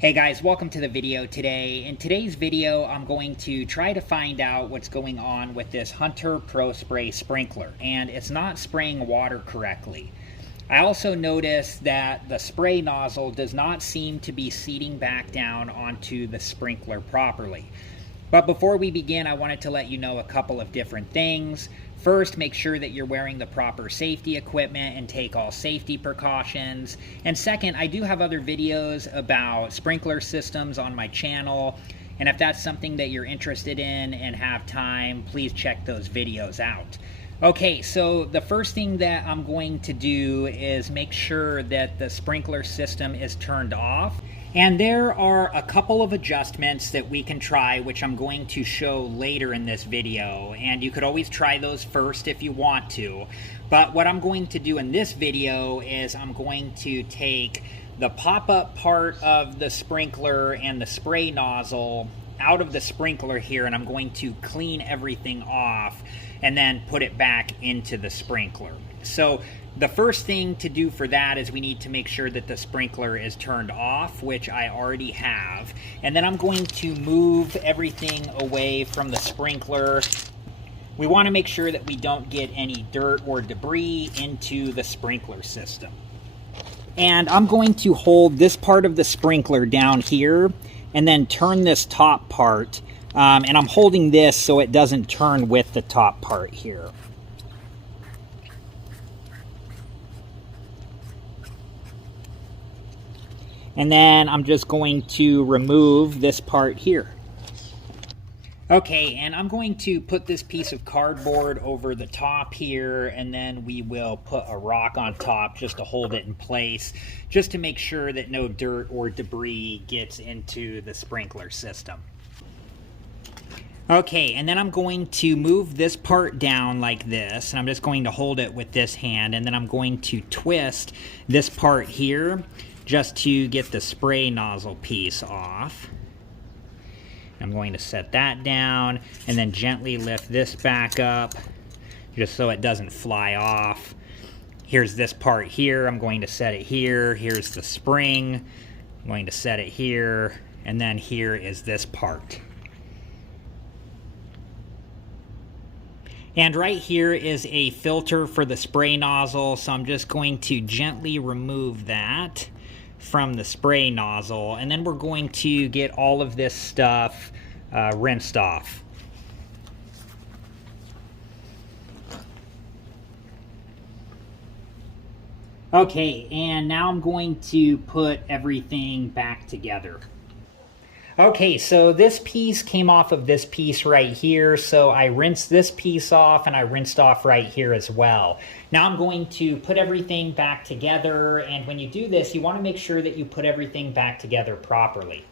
Hey guys, welcome to the video today. In today's video, I'm going to try to find out what's going on with this Hunter Pro Spray sprinkler, and it's not spraying water correctly. I also noticed that the spray nozzle does not seem to be seating back down onto the sprinkler properly. But before we begin, I wanted to let you know a couple of different things. First, make sure that you're wearing the proper safety equipment and take all safety precautions. And second, I do have other videos about sprinkler systems on my channel. And if that's something that you're interested in and have time, please check those videos out. Okay, so the first thing that I'm going to do is make sure that the sprinkler system is turned off. And there are a couple of adjustments that we can try, which I'm going to show later in this video. And you could always try those first if you want to. But what I'm going to do in this video is I'm going to take the pop-up part of the sprinkler and the spray nozzle out of the sprinkler here, and I'm going to clean everything off and then put it back into the sprinkler. So the first thing to do for that is we need to make sure that the sprinkler is turned off, which I already have. And then I'm going to move everything away from the sprinkler. We want to make sure that we don't get any dirt or debris into the sprinkler system. And I'm going to hold this part of the sprinkler down here and then turn this top part. And I'm holding this so it doesn't turn with the top part here. And then I'm just going to remove this part here. Okay, and I'm going to put this piece of cardboard over the top here, and then we will put a rock on top just to hold it in place, just to make sure that no dirt or debris gets into the sprinkler system. Okay, and then I'm going to move this part down like this, and I'm just going to hold it with this hand, and then I'm going to twist this part here just to get the spray nozzle piece off. I'm going to set that down and then gently lift this back up just so it doesn't fly off. Here's this part here. I'm going to set it here. Here's the spring. I'm going to set it here, and then here is this part. And right here is a filter for the spray nozzle, so I'm just going to gently remove that from the spray nozzle, and then we're going to get all of this stuff rinsed off. Okay, and now I'm going to put everything back together. Okay, so this piece came off of this piece right here, so I rinsed this piece off and I rinsed off right here as well. Now I'm going to put everything back together, and when you do this, you want to make sure that you put everything back together properly.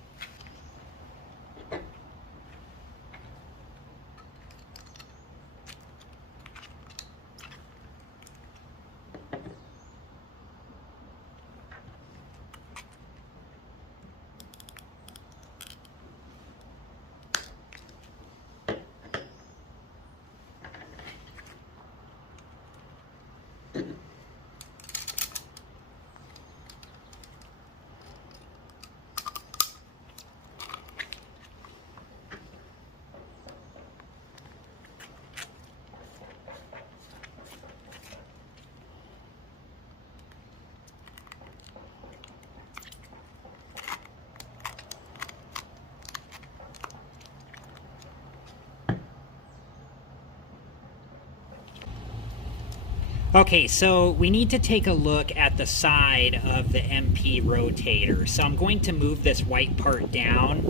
Okay, so we need to take a look at the side of the MP rotator. So I'm going to move this white part down,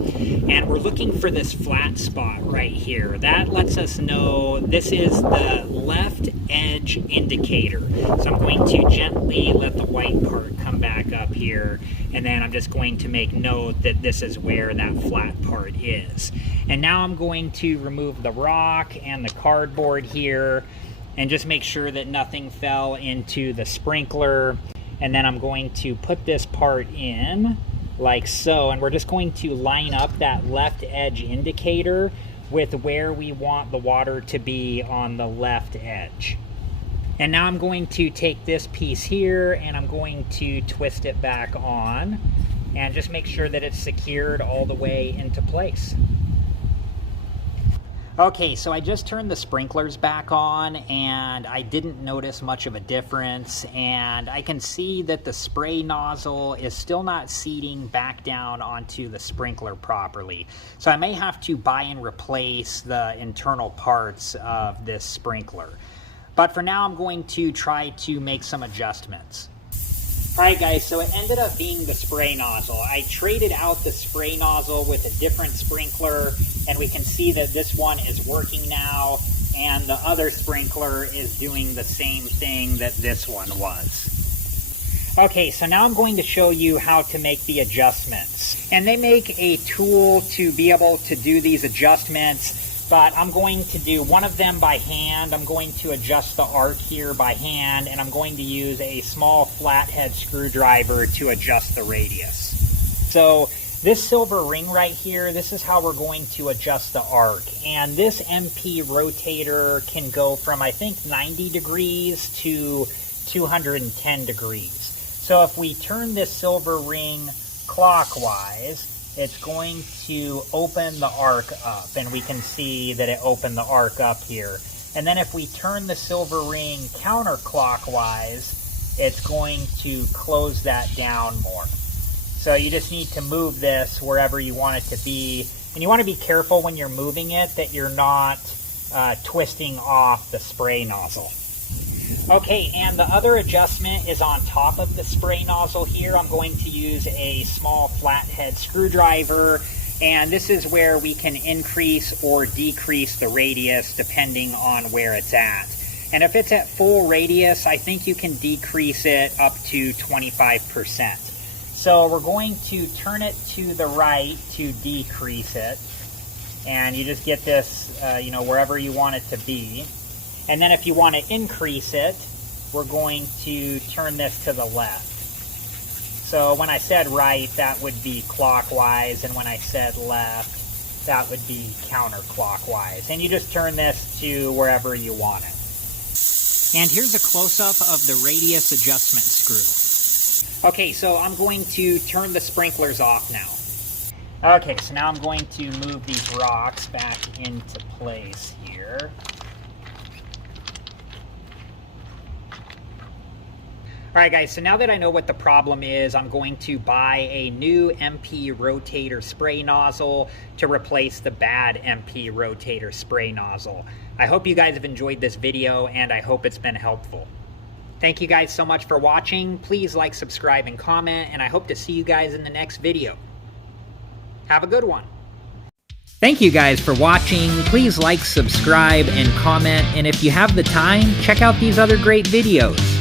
and we're looking for this flat spot right here. That lets us know this is the left edge indicator. So I'm going to gently let the white part come back up here, and then I'm just going to make note that this is where that flat part is. And now I'm going to remove the rock and the cardboard here, and just make sure that nothing fell into the sprinkler. And then I'm going to put this part in like so, and we're just going to line up that left edge indicator with where we want the water to be on the left edge. And now I'm going to take this piece here and I'm going to twist it back on and just make sure that it's secured all the way into place. Okay, so I just turned the sprinklers back on and I didn't notice much of a difference, and I can see that the spray nozzle is still not seating back down onto the sprinkler properly. So I may have to buy and replace the internal parts of this sprinkler. But for now, I'm going to try to make some adjustments. Alright guys, so it ended up being the spray nozzle. I traded out the spray nozzle with a different sprinkler, and we can see that this one is working now, and the other sprinkler is doing the same thing that this one was. Okay, so now I'm going to show you how to make the adjustments. And they make a tool to be able to do these adjustments, but I'm going to do one of them by hand. I'm going to adjust the arc here by hand, and I'm going to use a small flathead screwdriver to adjust the radius. So this silver ring right here, this is how we're going to adjust the arc. And this MP rotator can go from, I think, 90 degrees to 210 degrees. So if we turn this silver ring clockwise, it's going to open the arc up, and we can see that it opened the arc up here. And then if we turn the silver ring counterclockwise, it's going to close that down more. So you just need to move this wherever you want it to be. And you want to be careful when you're moving it that you're not twisting off the spray nozzle. Okay, and the other adjustment is on top of the spray nozzle here. I'm going to use a small flathead screwdriver, and this is where we can increase or decrease the radius depending on where it's at. And if it's at full radius, I think you can decrease it up to 25%. So we're going to turn it to the right to decrease it, and you just get this, wherever you want it to be. And then if you want to increase it, we're going to turn this to the left. So when I said right, that would be clockwise, and when I said left, that would be counterclockwise. And you just turn this to wherever you want it. And here's a close-up of the radius adjustment screw. Okay, so I'm going to turn the sprinklers off now. Okay, so now I'm going to move these rocks back into place here. Alright guys, so now that I know what the problem is, I'm going to buy a new MP rotator spray nozzle to replace the bad MP rotator spray nozzle. I hope you guys have enjoyed this video, and I hope it's been helpful. Thank you guys so much for watching. Please like, subscribe, and comment, and I hope to see you guys in the next video. Have a good one. Thank you guys for watching. Please like, subscribe, and comment, and if you have the time, check out these other great videos.